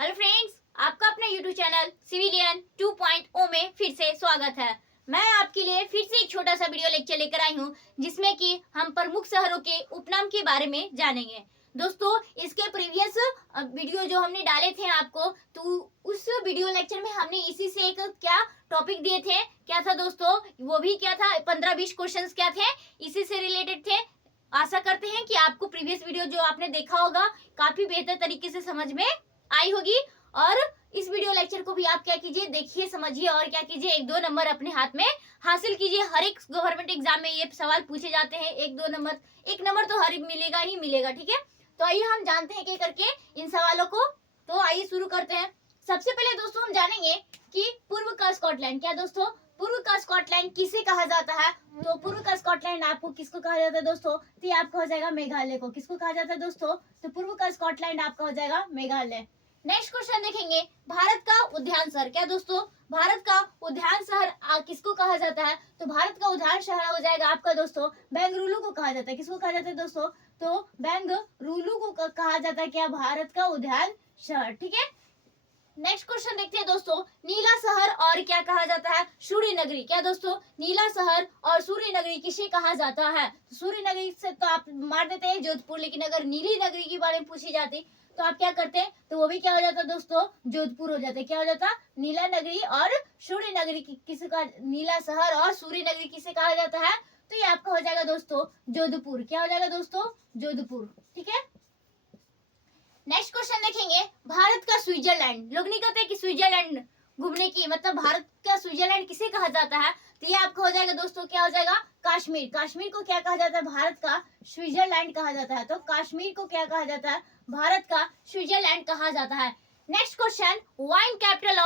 Hello friends, आपका अपने YouTube channel civilian 2.0 में फिर से स्वागत है। मैं आपके लिए फिर से एक छोटा सा वीडियो लेक्चर लेकर आई हूँ जिसमें कि हम प्रमुख शहरों के उपनाम के बारे में जानेंगे। दोस्तों, इसके प्रीवियस वीडियो जो हमने डाले थे आपको, तो उस वीडियो लेक्चर में हमने इसी से एक क्या टॉपिक दिए थे, क्या था दोस्तों, वो भी क्या था, 15-20 क्वेश्चंस क्या थे, इसी से रिलेटेड थे। आशा करते हैं कि आपको प्रीवियस वीडियो जो आपने देखा होगा काफी बेहतर तरीके से समझ में आई होगी। और इस वीडियो लेक्चर को भी आप क्या कीजिए, देखिए, समझिए और क्या कीजिए, 1-2 नंबर अपने हाथ में हासिल कीजिए। हर एक गवर्नमेंट एग्जाम में ये सवाल पूछे जाते हैं, 1-2 नंबर, 1 नंबर तो हर एक मिलेगा ही मिलेगा। ठीक है, तो आइए हम जानते हैं क्या करके इन सवालों को। तो आइए शुरू करते हैं। सबसे पहले दोस्तों हम जानेंगे कि पूर्व का स्कॉटलैंड, क्या दोस्तों, पूर्व का स्कॉटलैंड किसे कहा जाता है। तो पूर्व का स्कॉटलैंड आपको किसको कहा जाता है दोस्तों, तो ये आपका हो जाएगा मेघालय को। किसको कहा जाता है दोस्तों, तो पूर्व का स्कॉटलैंड आपका हो जाएगा मेघालय। नेक्स्ट क्वेश्चन देखेंगे, भारत का उद्यान शहर, क्या दोस्तों, भारत का उद्यान शहर किसको कहा जाता है। तो भारत का उद्यान शहर हो जाएगा आपका दोस्तों बेंगलुरु को कहा जाता है। किसको कहा जाता है दोस्तों, तो बेंगलुरु को कहा जाता है क्या, भारत का उद्यान शहर। ठीक है, नेक्स्ट क्वेश्चन देखते हैं दोस्तों, नीला शहर और क्या कहा जाता है, सूर्य नगरी। क्या दोस्तों, नीला शहर और सूर्य नगरी किसे कहा जाता है। सूर्य नगरी से तो आप मार देते हैं जोधपुर, लेकिन अगर नीली नगरी के बारे में पूछी जाती तो आप क्या करते हैं, तो वो भी क्या हो जाता दोस्तों, जोधपुर हो जाता। क्या हो जाता, नीला नगरी और सूर्य नगरी किसे कहा, नीला शहर और सूर्य नगरी किसे कहा जाता है, तो ये आपका हो जाएगा दोस्तों जोधपुर। क्या हो जाएगा दोस्तों, जोधपुर। ठीक है, नेक्स्ट क्वेश्चन देखेंगे, भारत का स्विट्जरलैंड। लोग नहीं कहते कि स्विट्जरलैंड घूमने की, मतलब भारत का स्विट्जरलैंड किसे कहा जाता है, तो ये आपका हो जाएगा दोस्तों, क्या हो जाएगा, कश्मीर। कश्मीर को क्या कहा जाता है, भारत का स्विट्जरलैंड कहा जाता है। तो कश्मीर को क्या कहा जाता है, भारत का स्विट्जरलैंड कहा जाता है। Next question, wine capital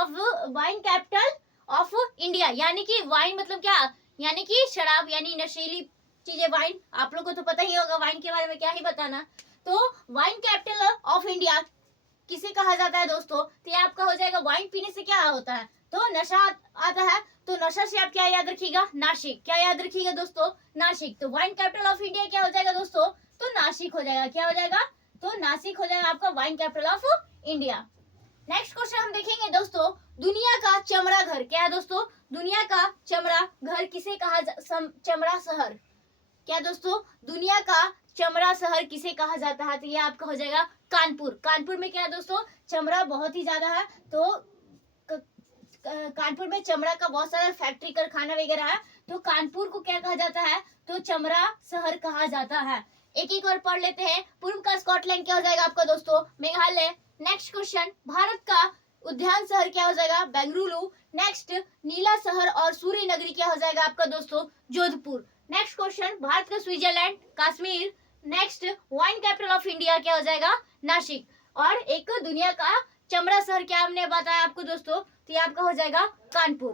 of India, यानी कि वाइन मतलब क्या, यानी कि शराब, यानी नशीली चीजें, वाइन। आप लोग को तो पता ही होगा, वाइन के बारे में क्या ही बताना। तो वाइन कैपिटल ऑफ इंडिया किसे कहा जाता है दोस्तों, तो ये आपका हो जाएगा, वाइन पीने से क्या होता है, तो नशा आता है। तो नशा से आप क्या याद रखिएगा, नासिक। क्या याद रखिएगा दोस्तों, नासिक। तो वाइन कैपिटल ऑफ इंडिया क्या हो जाएगा दोस्तों, तो नासिक हो जाएगा। क्या हो जाएगा, तो नासिक हो जाएगा आपका wine capital of India. Next question हम देखेंगे दोस्तों, दुनिया का चमड़ा घर। क्या है दोस्तों, दुनिया का चमड़ा घर किसे कहा, चमड़ा शहर, क्या दोस्तों, दुनिया का चमड़ा शहर किसे कहा जाता है, तो ये आपका हो जाएगा कानपुर। कानपुर में क्या है दोस्तों, चमड़ा बहुत ही ज्यादा है। तो कानपुर में चमड़ा का बहुत सारा फैक्ट्री कारखाना वगैरह है। तो कानपुर को क्या कहा जाता है, तो चमड़ा शहर कहा जाता है। एक एक और पढ़ लेते हैं। पूर्व का स्कॉटलैंड क्या हो जाएगा आपका दोस्तों, मेघालय। नेक्स्ट क्वेश्चन, भारत का उद्यान शहर क्या हो जाएगा, बेंगलुरु। नेक्स्ट, नीला शहर और सूर्य नगरी क्या हो जाएगा आपका दोस्तों, जोधपुर। नेक्स्ट क्वेश्चन, भारत का Switzerland, Kashmir. Next, wine capital of India क्या हो जाएगा, नासिक। और एक दुनिया का चमड़ा शहर क्या हमने बताया आपको दोस्तों, तो ये आपका हो जाएगा कानपुर।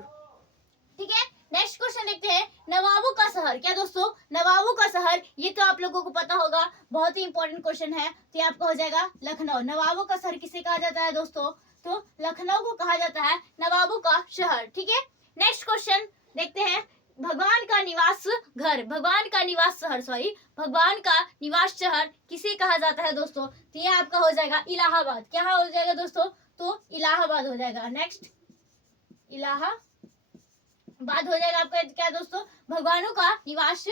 ठीक है, नेक्स्ट क्वेश्चन देखते हैं, नवाबों का शहर। क्या दोस्तों, नवाबों का शहर, ये तो आप लोगों को पता होगा, बहुत ही इंपॉर्टेंट क्वेश्चन है। तो ये आपका हो जाएगा लखनऊ। नवाबों का शहर किसे कहा जाता है दोस्तों, तो लखनऊ को कहा जाता है नवाबों का शहर। ठीक है, नेक्स्ट क्वेश्चन देखते हैं, भगवान का निवास घर, भगवान का निवास शहर, सॉरी, भगवान का निवास शहर किसे कहा जाता है दोस्तों, तो ये आपका हो जाएगा इलाहाबाद। क्या हो जाएगा दोस्तों, तो इलाहाबाद हो जाएगा। नेक्स्ट, इलाहाबाद हो जाएगा आपका क्या दोस्तों, भगवानों का निवास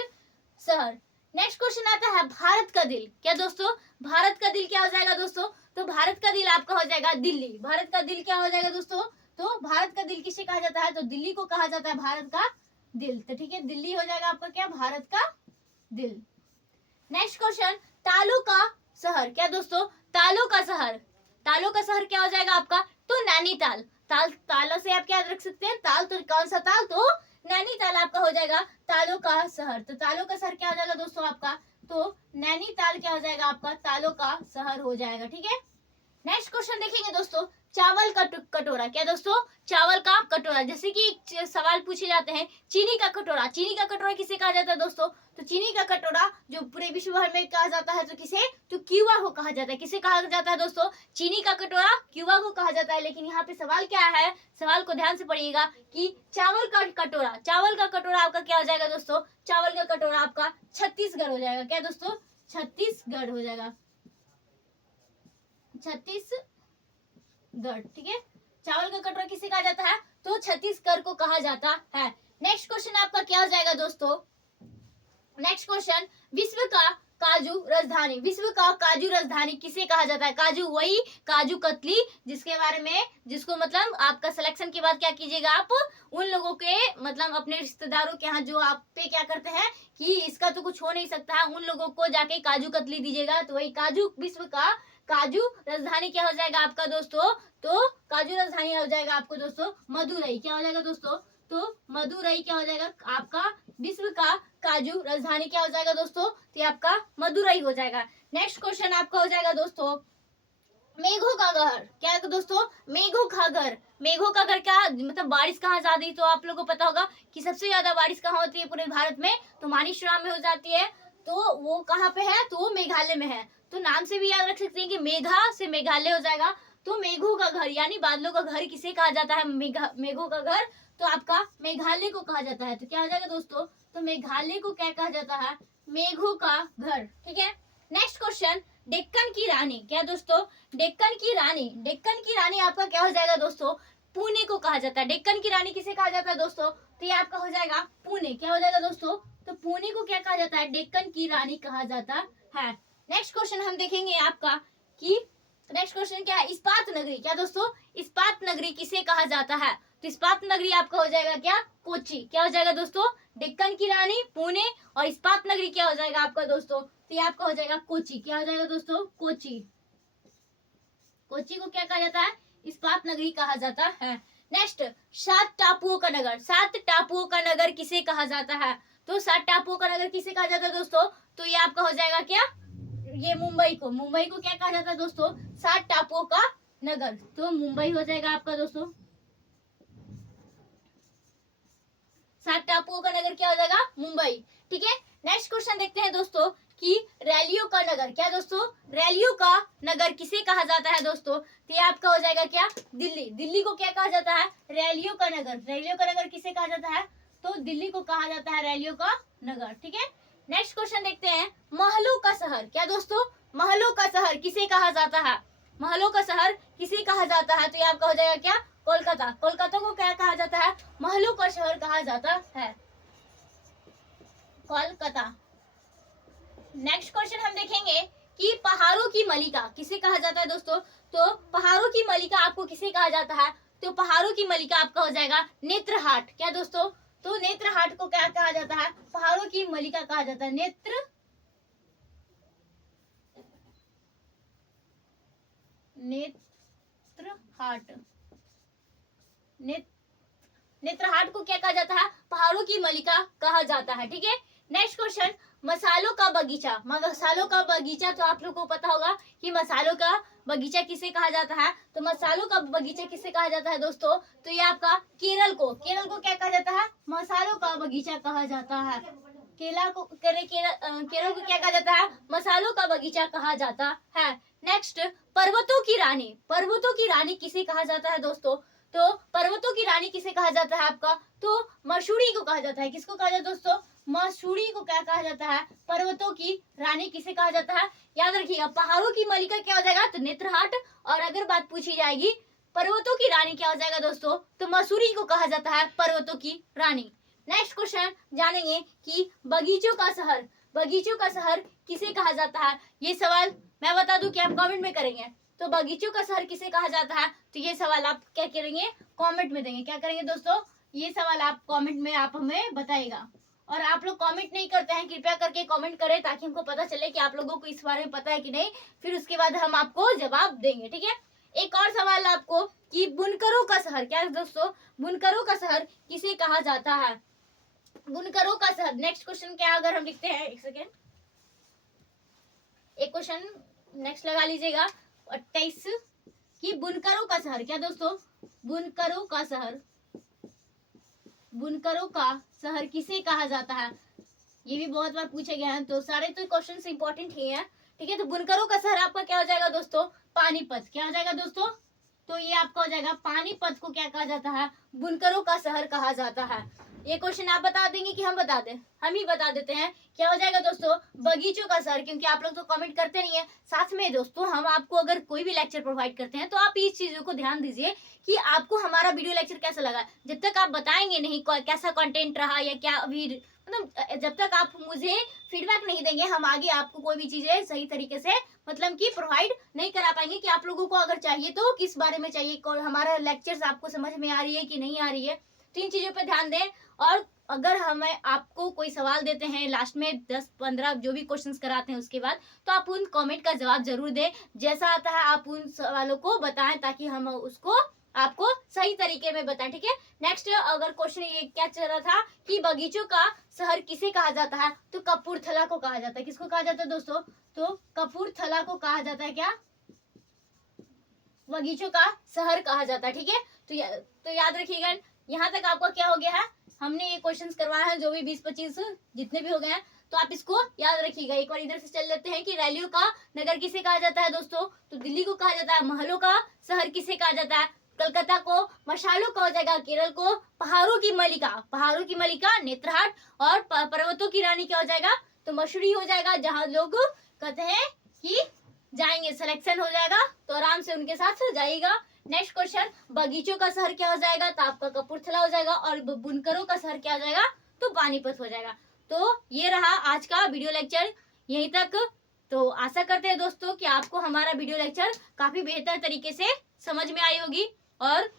शहर। नेक्स्ट क्वेश्चन आता है, भारत का दिल। क्या दोस्तों, भारत का दिल क्या हो जाएगा दोस्तों, तो भारत का दिल आपका हो जाएगा दिल्ली। भारत का दिल क्या हो जाएगा दोस्तों, तो भारत का दिल किसे कहा जाता है, तो दिल्ली को कहा जाता है भारत का दिल। तो ठीक है, दिल्ली हो जाएगा आपका क्या, भारत का दिल। नेक्स्ट क्वेश्चन, तालों का शहर। क्या दोस्तों, तालों का शहर, तालों का शहर क्या हो जाएगा आपका, तो नैनीताल। तालों से आप क्या रख सकते हैं, ताल, तो कौन सा ताल, तो नैनीताल आपका हो जाएगा तालों का शहर। तो तालों का शहर क्या हो जाएगा दोस्तों आपका, तो नैनीताल क्या हो जाएगा आपका, तालों का शहर हो जाएगा। ठीक है, नेक्स्ट क्वेश्चन देखेंगे दोस्तों, चावल का कटोरा। क्या दोस्तों, चावल का कटोरा, जैसे कि सवाल पूछे जाते हैं, चीनी का कटोरा। चीनी का कटोरा किसे कहा जाता है दोस्तों, तो चीनी का कटोरा जो पूरे विश्व भर में कहा जाता है, तो किसे, तो क्यूबा को कहा जाता है। किसे कहा जाता है दोस्तों, चीनी का कटोरा क्यूबा को कहा जाता है। लेकिन यहाँ पे सवाल क्या है, सवाल को ध्यान से पढ़िएगा कि चावल का कटोरा, चावल का कटोरा आपका क्या हो जाएगा दोस्तों, चावल का कटोरा आपका छत्तीसगढ़ हो जाएगा। क्या दोस्तों, छत्तीसगढ़ हो जाएगा, छत्तीसगढ़ छत्तीसगढ़, ठीक है। चावल का कटोरा किसे कहा जाता है? तो छत्तीसगढ़ को कहा जाता है। नेक्स्ट क्वेश्चन आपका क्या हो जाएगा दोस्तों? नेक्स्ट क्वेश्चन, विश्व का काजू राजधानी, विश्व का काजू राजधानी किसे कहा जाता है? काजू, वही काजू कतली जिसके बारे में, जिसको मतलब आपका सिलेक्शन के बाद क्या कीजिएगा, आप उन लोगों के मतलब अपने रिश्तेदारों के यहाँ जो आप पे क्या करते हैं कि इसका तो कुछ हो नहीं सकता है, उन लोगों को जाके काजू कतली दीजिएगा। तो वही काजू, विश्व का काजू राजधानी क्या हो जाएगा आपका दोस्तों? तो काजू राजधानी हो जाएगा आपको दोस्तों मदुरई। क्या हो जाएगा दोस्तों? तो मदुरई क्या हो जाएगा आपका? विश्व का काजू राजधानी क्या हो जाएगा दोस्तों? तो ये आपका मदुरई हो जाएगा। नेक्स्ट क्वेश्चन आपका हो जाएगा दोस्तों, मेघों का घर। क्या है दोस्तों? मेघों का घर। मेघों का घर क्या मतलब बारिश कहाँ ज्यादा है? तो आप लोगों को पता होगा कि सबसे ज्यादा बारिश कहाँ होती है पूरे भारत में? तो मानिसराम में हो जाती है। तो वो कहाँ पे है? तो वो मेघालय में है। तो नाम से भी याद रख सकते हैं कि मेघा से मेघालय हो जाएगा। तो मेघों का घर यानी बादलों का घर किसे कहा जाता है? मेघों का घर तो आपका मेघालय को कहा जाता है। तो क्या हो जाएगा दोस्तों? तो मेघालय को क्या कहा जाता है? मेघों का घर, ठीक है। नेक्स्ट क्वेश्चन, डेक्कन की रानी। क्या दोस्तों? डेक्कन की रानी, डेक्कन की रानी आपका क्या हो जाएगा दोस्तों? पुणे को कहा जाता है। डेक्कन की रानी किसे कहा जाता है दोस्तों? तो ये आपका हो जाएगा पुणे। क्या हो जाएगा दोस्तों? तो पुणे को क्या कहा जाता है? डेक्कन की रानी कहा जाता है। नेक्स्ट क्वेश्चन हम देखेंगे आपका कि नेक्स्ट क्वेश्चन क्या है? इस्पात नगरी। क्या दोस्तों? इस्पात नगरी किसे कहा जाता है? तो इस्पात नगरी आपका हो जाएगा क्या? कोची। क्या हो जाएगा दोस्तों? डेक्कन की रानी, पुणे और इस्पात नगरी क्या हो जाएगा आपका दोस्तों? तो ये आपका हो जाएगा कोची। क्या हो जाएगा दोस्तों? कोची। कोची को क्या कहा जाता है? इस्पात नगरी कहा जाता है। नेक्स्ट, 7 टापुओं का नगर। 7 टापुओं का नगर किसे कहा जाता है? तो 7 टापुओं का नगर किसे कहा जाता है दोस्तों? तो ये आपका हो जाएगा क्या? ये मुंबई को, मुंबई को क्या कहा जाता है दोस्तों? 7 टापुओं का नगर। तो मुंबई हो जाएगा आपका दोस्तों। 7 टापुओं का नगर क्या हो जाएगा? मुंबई, ठीक है। नेक्स्ट क्वेश्चन देखते हैं दोस्तों कि रैलियों का नगर। क्या दोस्तों? रैलियों का नगर किसे कहा जाता है दोस्तों? तो ये आपका हो जाएगा क्या? दिल्ली। दिल्ली को क्या कहा जाता है? रैलियों का नगर। रैलियों का नगर किसे कहा जाता है? तो दिल्ली को कहा जाता है रैलियों का नगर, ठीक है। नेक्स्ट क्वेश्चन देखते हैं, महलों का शहर। क्या दोस्तों? महलों का शहर किसे कहा जाता है? महलों का शहर किसे कहा जाता है? तो ये आपका हो जाएगा क्या? कोलकाता। कोलकाता को क्या कहा जाता है? महलों का शहर कहा जाता है, कोलकाता। नेक्स्ट क्वेश्चन हम देखेंगे कि पहाड़ों की मलिका किसे कहा जाता है दोस्तों? तो पहाड़ों की मलिका आपको किसे कहा जाता है? तो पहाड़ों की मलिका आपका हो जाएगा नेत्रहाट। क्या दोस्तों? तो नेत्रहाट को क्या कहा जाता है? पहाड़ों की मलिका कहा जाता है, नेत्रहाट। नेत्रहाट को क्या कहा जाता है? पहाड़ों की मलिका कहा जाता है, ठीक है। नेक्स्ट क्वेश्चन, मसालों का बगीचा। मसालों का बगीचा तो आप लोग को पता होगा कि मसालों का बगीचा किसे कहा जाता है? तो मसालों का बगीचा किसे कहा जाता है दोस्तों? तो ये आपका केरल को क्या कहा जाता है? मसालों का बगीचा कहा जाता है। केरल को क्या कहा जाता है? मसालों का बगीचा कहा जाता है। नेक्स्ट, पर्वतों की रानी। पर्वतों की रानी किसे कहा जाता है दोस्तों? तो पर्वतों की रानी किसे कहा जाता है आपका? तो मसूरी को कहा जाता है। किसको कहा जाता है दोस्तों? मसूरी को क्या कहा जाता है? पर्वतों की रानी किसे कहा जाता है? याद रखिएगा, पहाड़ों की मलिका क्या हो जाएगा? तो नेत्रहाट। और अगर बात पूछी जाएगी पर्वतों की रानी क्या हो जाएगा दोस्तों? तो मसूरी को कहा जाता है पर्वतों की रानी। नेक्स्ट क्वेश्चन जानेंगे कि बगीचों का शहर। बगीचों का शहर किसे कहा जाता है? ये सवाल मैं बता दूं कि आप कमेंट में करेंगे। तो बगीचों का शहर किसे कहा जाता है? तो ये सवाल आप क्या करेंगे? कमेंट में देंगे। क्या करेंगे दोस्तों? ये सवाल आप कमेंट में आप हमें बताएगा। और आप लोग कमेंट नहीं करते हैं, कृपया करके कमेंट करें ताकि हमको पता चले कि आप लोगों को इस बारे में पता है कि नहीं। फिर उसके बाद हम आपको जवाब देंगे, ठीक है। एक और सवाल आपको कि बुनकरों का शहर। क्या है दोस्तों? बुनकरों का शहर किसे कहा जाता है? बुनकरों का शहर। नेक्स्ट क्वेश्चन क्या अगर हम लिखते हैं, एक सेकेंड, एक क्वेश्चन नेक्स्ट लगा लीजिएगा 28 कि बुनकरों का शहर। क्या दोस्तों? बुनकरों का शहर, बुनकरों का शहर किसे कहा जाता है? ये भी बहुत बार पूछे गए हैं, तो सारे तो क्वेश्चन इंपॉर्टेंट ही है, ठीक है। तो बुनकरों का शहर आपका क्या हो जाएगा दोस्तों? पानीपत। क्या हो जाएगा दोस्तों? तो ये आपका हो जाएगा पानीपत को क्या कहा जाता है? बुनकरों का शहर कहा जाता है। ये क्वेश्चन आप बता देंगे कि हम बता दें? हम ही बता देते हैं। क्या हो जाएगा दोस्तों? बगीचों का शहर, क्योंकि आप लोग तो कमेंट करते नहीं है। साथ में दोस्तों हम आपको अगर कोई भी लेक्चर प्रोवाइड करते हैं तो आप इस चीजों को ध्यान दीजिए कि आपको हमारा वीडियो लेक्चर कैसा लगा। जब तक आप बताएंगे नहीं कैसा कंटेंट रहा या क्या अभी, मतलब जब तक आप मुझे फीडबैक नहीं देंगे, हम आगे आपको कोई भी चीजें सही तरीके से मतलब कि प्रोवाइड नहीं करा पाएंगे कि आप लोगों को अगर चाहिए तो किस बारे में चाहिए, हमारा लेक्चर्स आपको समझ में आ रही है कि नहीं आ रही है। तो इन चीजों पर ध्यान दें। और अगर हमें आपको कोई सवाल देते हैं लास्ट में 10-15 जो भी क्वेश्चंस कराते हैं उसके बाद, तो आप उन कमेंट का जवाब जरूर दें। जैसा आता है आप उन सवालों को बताएं ताकि हम उसको आपको सही तरीके में बताएं, ठीक है। नेक्स्ट अगर क्वेश्चन ये क्या चल रहा था कि बगीचों का शहर किसे कहा जाता है, तो कपूरथला को कहा जाता है। किसको कहा जाता है दोस्तों? तो कपूरथला को कहा जाता है। क्या? बगीचों का शहर कहा जाता है, ठीक है। तो याद रखिएगा। यहाँ तक आपका क्या हो गया है? हमने ये क्वेश्चंस करवाए हैं जो भी 20-25 जितने भी हो गए हैं, तो आप इसको याद रखिएगा। एक बार इधर से चल लेते हैं कि रैलियों का नगर किसे कहा जाता है दोस्तों? तो दिल्ली को कहा जाता है। महलों का शहर किसे कहा जाता है? कलकत्ता को। मशालों का हो जाएगा केरल को। पहाड़ों की मलिका नेत्रहाट। और पर्वतों की रानी क्या हो जाएगा? तो मसूरी हो जाएगा, जहाँ लोग कहते हैं कि जाएंगे, सिलेक्शन हो जाएगा तो आराम से उनके साथ जाइएगा। नेक्स्ट क्वेश्चन, बगीचों का शहर क्या हो जाएगा? तो आपका कपूरथला हो जाएगा। और बुनकरों का शहर क्या हो जाएगा? तो पानीपत हो जाएगा। तो ये रहा आज का वीडियो लेक्चर, यहीं तक। तो आशा करते हैं दोस्तों कि आपको हमारा वीडियो लेक्चर काफी बेहतर तरीके से समझ में आई होगी। और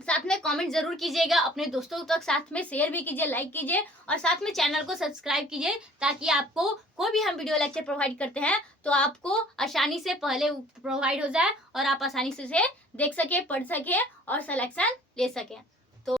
साथ में कमेंट जरूर कीजिएगा, अपने दोस्तों तक साथ में शेयर भी कीजिए, लाइक कीजिए और साथ में चैनल को सब्सक्राइब कीजिए, ताकि आपको कोई भी हम वीडियो लेक्चर प्रोवाइड करते हैं तो आपको आसानी से पहले प्रोवाइड हो जाए और आप आसानी से उसे देख सके, पढ़ सके और सिलेक्शन ले सके।